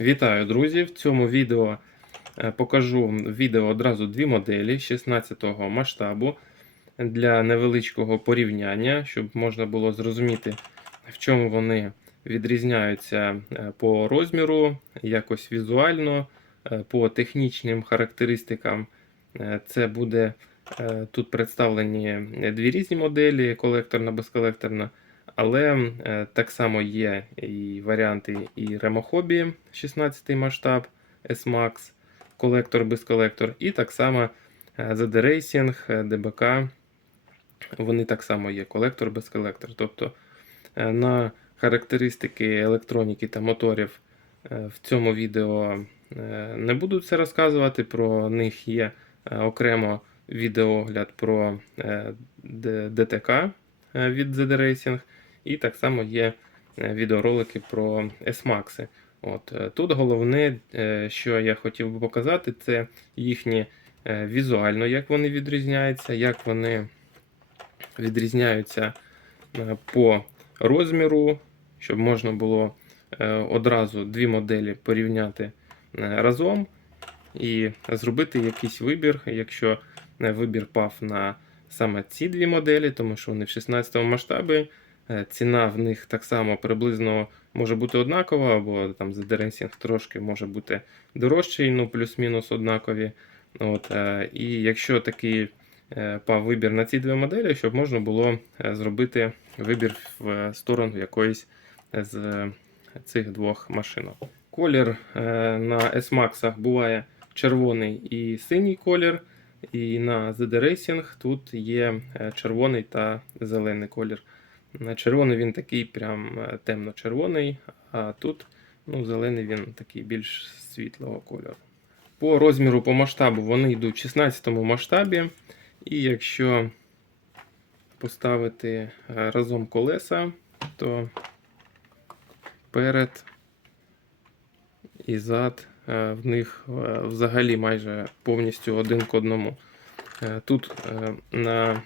Вітаю, друзі! В цьому відео е, покажу відео одразу дві моделі 16-го масштабу для невеличкого порівняння, щоб можна було зрозуміти, в чому вони відрізняються е, по розміру, якось візуально, е, по технічним характеристикам. Це буде тут представлені дві різні моделі: колекторна, безколекторна. Але е, так само є і варіанти і Hobby 16 масштаб S-Max, колектор без колектор, і так само е, ZD Racing, е, DBK. Вони так само є колектор без колектор. Тобто е, на характеристики електроніки та моторів е, в цьому відео е, не буду це розказувати. Про них є е, окремо відеоогляд про е, ДТК е, від ZD Racing. І так само є е, відеоролики про S-Max. От, е, тут головне, е, що я хотів би показати, це їхні візуально, як вони відрізняються, як вони відрізняються по розміру, щоб можна було одразу дві моделі порівняти разом і зробити якийсь вибір, якщо вибір пав на саме ці дві моделі, тому що вони в 16 масштабі. Е, Ціна в них так само приблизно може бути однакова, або там за трошки може бути дорожчий, ну плюс-мінус однакові. От, е, І якщо такий е, пав вибір на ці дві моделі, щоб можна було зробити вибір в сторону якоїсь з цих двох машинок. Колір на S-Max буває червоний і синій колір. І на ZD Racing тут є червоний та зелений колір. На червоний він такий прям е, темно-червоний, а тут ну, зелений він такий більш світлого кольору. По розміру, по масштабу вони йдуть в 16 масштабі. І якщо поставити е, разом колеса, то перед і зад е, в них взагалі майже повністю один к одному. Тут на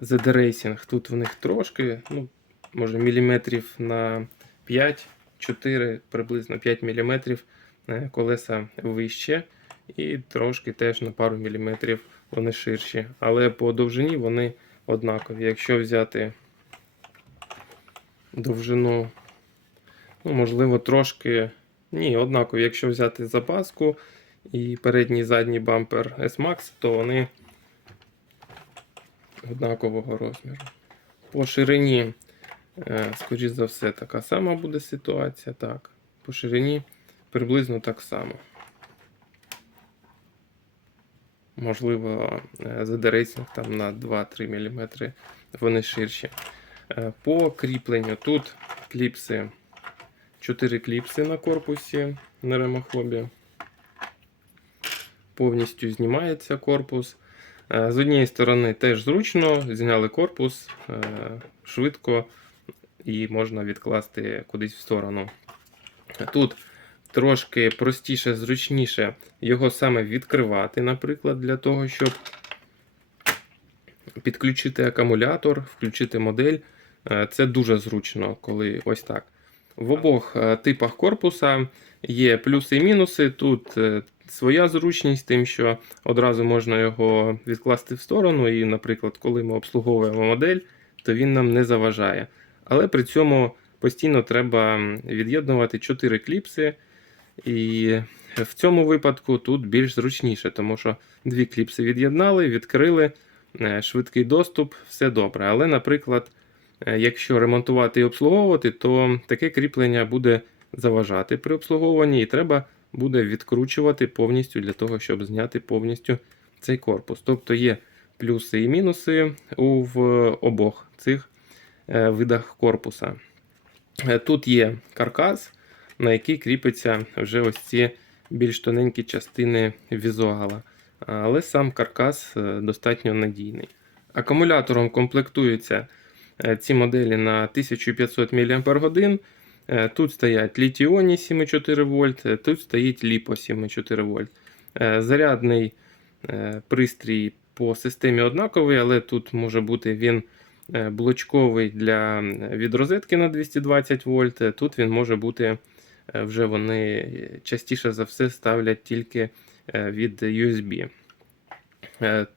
ZD Racing, тут в них трошки, ну, може міліметрів на 5-4, приблизно 5 міліметрів е, колеса вище, і трошки теж на пару міліметрів вони ширші. Але по довжині вони однакові. Якщо взяти довжину, ну, можливо, трошки. Ні, однакові. Якщо взяти запаску і передній і задній бампер S-Max, то вони однакового розміру. По ширині, е, скоріш за все, така сама буде ситуація. Так, по ширині приблизно так само. Можливо, е, Racing там на 2-3 мм вони ширші. Е, По кріпленню тут кліпси, 4 кліпси на корпусі на ремохобі. Повністю знімається корпус. Е, З однієї сторони теж зручно, зняли корпус е, швидко і можна відкласти кудись в сторону. Тут трошки простіше, зручніше його саме відкривати, наприклад, для того, щоб підключити акумулятор, включити модель. Е, Це дуже зручно, коли ось так. В обох типах корпуса є плюси і мінуси. Тут своя зручність, тим, що одразу можна його відкласти в сторону, і, наприклад, коли ми обслуговуємо модель, то він нам не заважає. Але при цьому постійно треба від'єднувати 4 кліпси. І в цьому випадку тут більш зручніше, тому що дві кліпси від'єднали, відкрили, е, швидкий доступ, все добре. Але, наприклад, е, якщо ремонтувати і обслуговувати, то таке кріплення буде заважати при обслуговуванні, і треба буде відкручувати повністю для того, щоб зняти повністю цей корпус. Тобто є плюси і мінуси в обох цих е, видах корпуса. Е, Тут є каркас, на який кріпиться вже ось ці більш тоненькі частини візуала. Але сам каркас е, достатньо надійний. Акумулятором комплектуються ці моделі на 1500 мАч. Е, Тут стоять літіоні 7,4 вольт, е, тут стоїть ліпо 7,4 вольт. Е, Зарядний пристрій по системі однаковий, але тут може бути він блочковий для від розетки на 220 вольт. Тут він може бути вже вони частіше за все ставлять тільки від USB.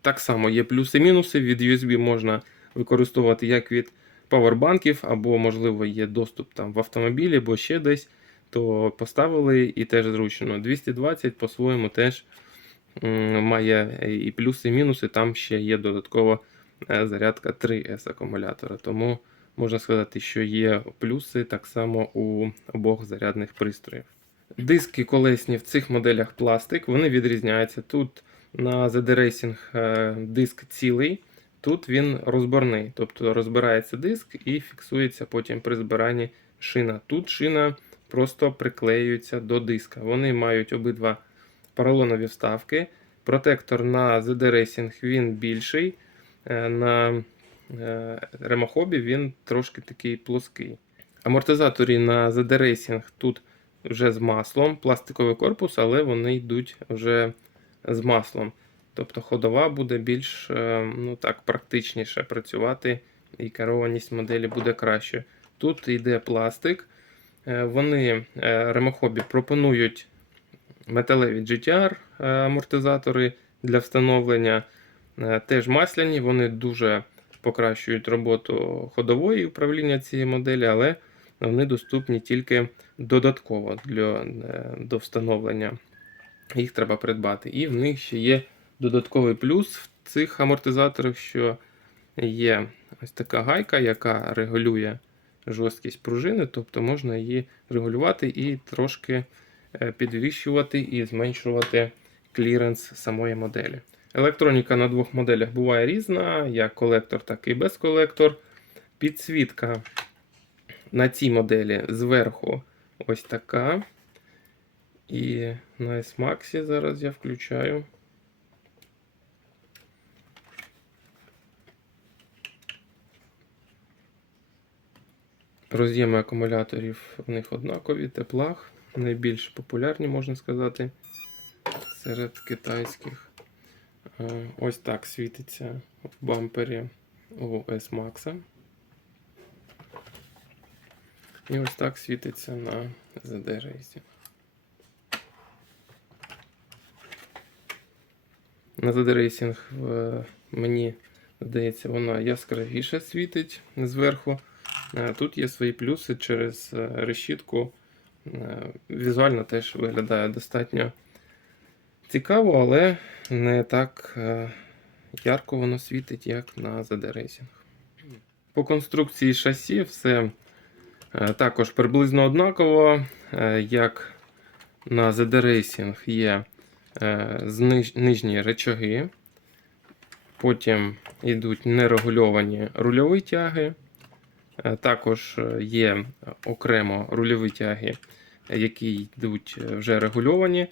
Так само є плюси-мінуси. Від USB можна використовувати як від павербанків, або, можливо, є доступ там в автомобілі, або ще десь, то поставили і теж зручно. 220 по-своєму теж має і плюси, і мінуси. Там ще є додатково е, зарядка 3S акумулятора. Тому можна сказати, що є плюси так само у обох зарядних пристроїв. Диски колесні в цих моделях пластик, вони відрізняються. Тут на ZD Racing е, диск цілий, тут він розборний, тобто розбирається диск і фіксується потім при збиранні шина. Тут шина просто приклеюється до диска. Вони мають обидва поролонові вставки. Протектор на ZD Racing він більший, е, на ремохобі він трошки такий плоский. Амортизаторі на ZD Racing тут вже з маслом, пластиковий корпус, але вони йдуть вже з маслом. Тобто ходова буде більш е, ну так, практичніше працювати, і керованість моделі буде краще. Тут йде пластик. Е, Вони е, ремохобі пропонують металеві GTR амортизатори для встановлення. Теж масляні, вони дуже покращують роботу ходової управління цієї моделі, але вони доступні тільки додатково для, до встановлення. Їх треба придбати. І в них ще є додатковий плюс в цих амортизаторах, що є ось така гайка, яка регулює жорсткість пружини, тобто можна її регулювати і трошки е, підвищувати і зменшувати кліренс самої моделі. Електроніка на двох моделях буває різна, як колектор, так і без колектор. Підсвітка на цій моделі зверху ось така. І на S-Max зараз я включаю. Роз'єми акумуляторів в них однакові, теплах, найбільш популярні, можна сказати, серед китайських. Е, Ось так світиться в бампері у S-Max. І ось так світиться на ZD Racing. На ZD Racing е, мені здається, вона яскравіше світить зверху. Е, Тут є свої плюси через е, решітку. Е, Візуально теж виглядає достатньо цікаво, але не так ярко воно світить, як на ZD Racing. По конструкції шасі все також приблизно однаково, як на ZD Racing є нижні речаги, потім йдуть нерегульовані рульові тяги. Е, Також е, є окремо рульові тяги, е, які йдуть е, вже регульовані.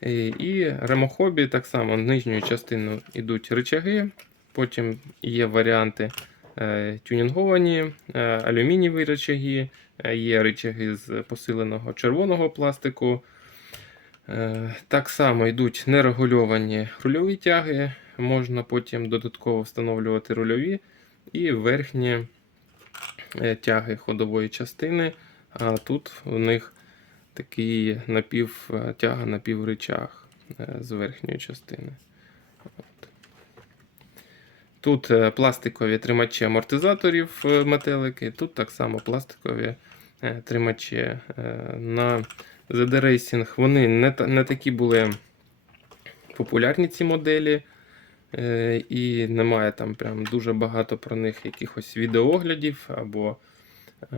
І- І ремохобі так само нижньою частиною йдуть рычаги, потім є варіанти е, тюнінговані, е, алюмінієві рычаги, е, є рычаги з посиленого червоного пластику. Е, Так само йдуть нерегульовані рульові тяги, можна потім додатково встановлювати рульові і верхні е, тяги ходової частини. А тут у них такий напів е, тяга напівричаг е, з верхньої частини. Тут е, пластикові тримачі амортизаторів е, метелики, тут так само пластикові е, тримачі. Е, На ZD Racing вони не, не такі були популярні ці моделі. Е, І немає там прям дуже багато про них якихось відеооглядів або е,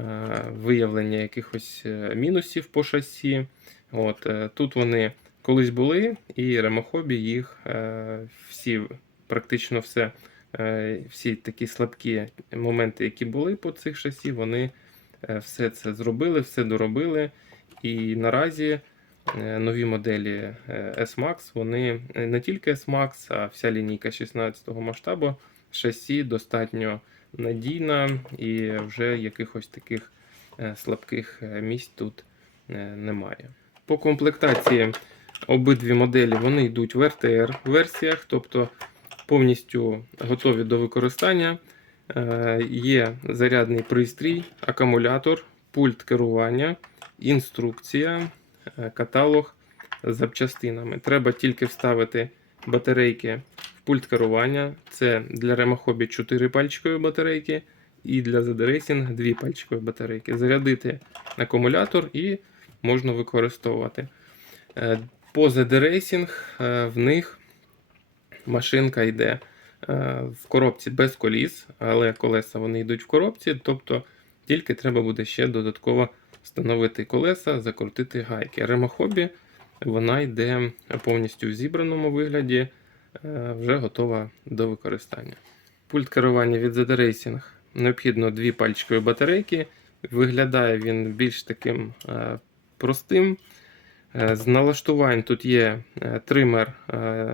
виявлення якихось е, мінусів по шасі. От, тут вони колись були, і ремохобі їх всі, практично все, всі такі слабкі моменти, які були по цих шасі, вони все це зробили, все доробили. І наразі нові моделі е, S-Max, вони е, не тільки S-Max, а вся лінійка 16 масштабу шасі достатньо надійна і вже якихось таких е, слабких е, місць тут е, немає. По комплектації обидві моделі вони йдуть в RTR версіях, тобто повністю готові до використання. Е, Є зарядний пристрій, акумулятор, пульт керування, інструкція, е, каталог з запчастинами. Треба тільки вставити батарейки в пульт керування. Це для ремохобі 4 пальчикові батарейки, і для ZD Racing 2 пальчикові батарейки. Зарядити акумулятор і можна використовувати. Е, По ZD е, в них машинка йде е, в коробці без коліс, але колеса вони йдуть в коробці, тобто тільки треба буде ще додатково встановити колеса, закрутити гайки. Ремохобі вона йде повністю в зібраному вигляді, е, вже готова до використання. Пульт керування від ZD Racing необхідно дві пальчикові батарейки. Виглядає він більш таким е, простим. Е, З налаштувань тут є тример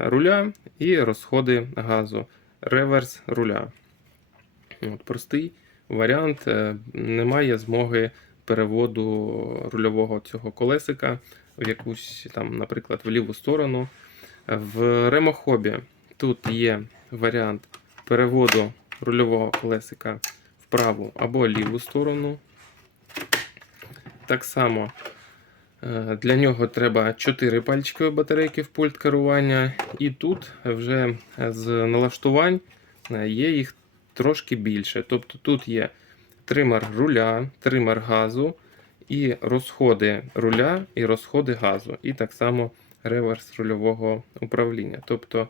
руля і розходи газу, реверс руля. От, простий варіант. Немає змоги переводу рульового цього колесика в якусь там, наприклад, в ліву сторону. В ремохобі тут є варіант переводу рульового колесика в праву або ліву сторону. Так само е, для нього треба 4 пальчикові батарейки в пульт керування, і тут вже з налаштувань е, є їх трошки більше. Тобто тут є тример руля, тример газу, і розходи руля, і розходи газу, і так само реверс рульового управління. Тобто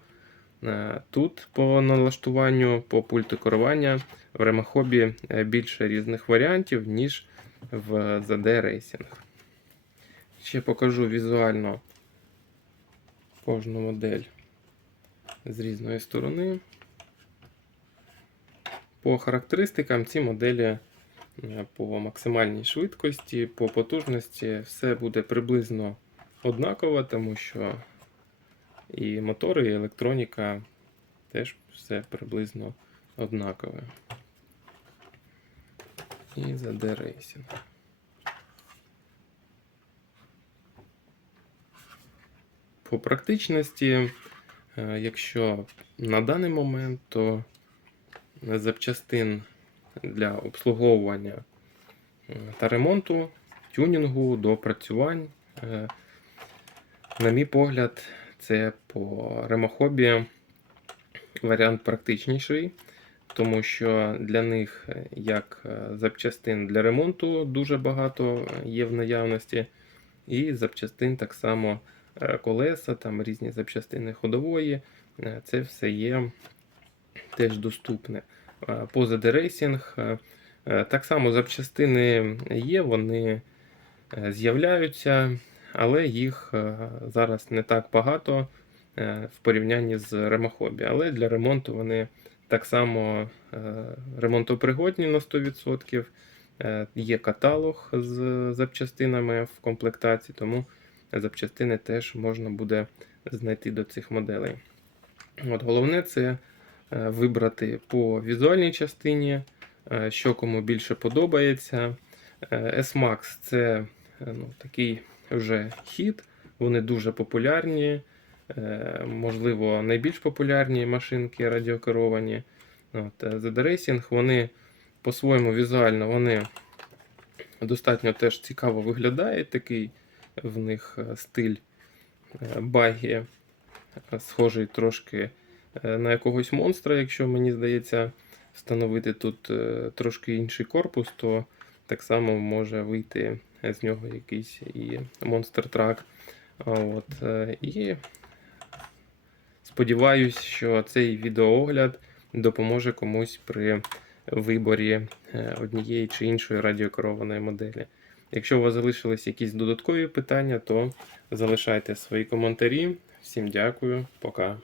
е, тут по налаштуванню, по пульту керування в ремохобі е, більше різних варіантів, ніж в ZD Racing. Ще покажу візуально кожну модель з різної сторони. По характеристикам ці моделі е, по максимальній швидкості, по потужності все буде приблизно однаково, тому що і мотори, і електроніка теж все приблизно однакове. І ZD Racing. По практичності, е, якщо на даний момент, то запчастин для обслуговування е, та ремонту, тюнінгу, доопрацювань. Е, На мій погляд, це по ремохобі варіант практичніший, тому що для них, як е, запчастин для ремонту, дуже багато є в наявності, і запчастин так само колеса, там різні запчастини ходової. Це все є теж доступне. Е, По Racing е, е, так само запчастини є, вони з'являються, але їх зараз не так багато в порівнянні з ремохобі. Але для ремонту вони так само ремонтопригодні на 100%. Е, Є каталог з запчастинами в комплектації, тому запчастини теж можна буде знайти до цих моделей. От Головне це вибрати по візуальній частині, е, що кому більше подобається. Е, S-Max це е, ну, такий вже хід, вони дуже популярні, е, можливо, найбільш популярні машинки радіокеровані. От, е, ZD Racing, вони по-своєму візуально вони достатньо теж цікаво виглядають. Такий в них е, стиль е, багі, е, схожий трошки е, на якогось монстра, якщо мені здається, встановити тут е, трошки інший корпус, то так само може вийти з нього якийсь і монстр трак. От, е, і сподіваюсь, що цей відеоогляд допоможе комусь при виборі е, однієї чи іншої радіокерованої моделі. Якщо у вас залишились якісь додаткові питання, то залишайте свої коментарі. Всім дякую, пока.